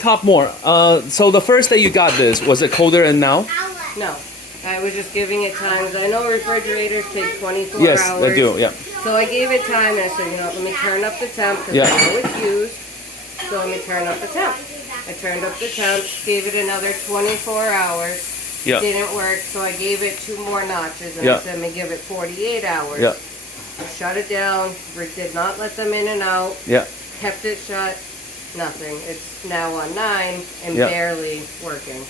Talk more. So the first day you got this, was it colder than now? No. I was just giving it time. 'Cause I know refrigerators take 24 Yes, hours. they do. Yeah. So I gave it time and I said, you know, let me turn up the temp because Yeah. I know it's used. So let me turn up the temp. I turned up the temp, gave it another 24 hours. Yeah. Didn't work, so I gave it 2 more notches and Yeah. I said, let me give it 48 hours. Yeah. I shut it down, did not let them in and out, Yeah. kept it shut, nothing. It's now on 9 and Yeah. barely working.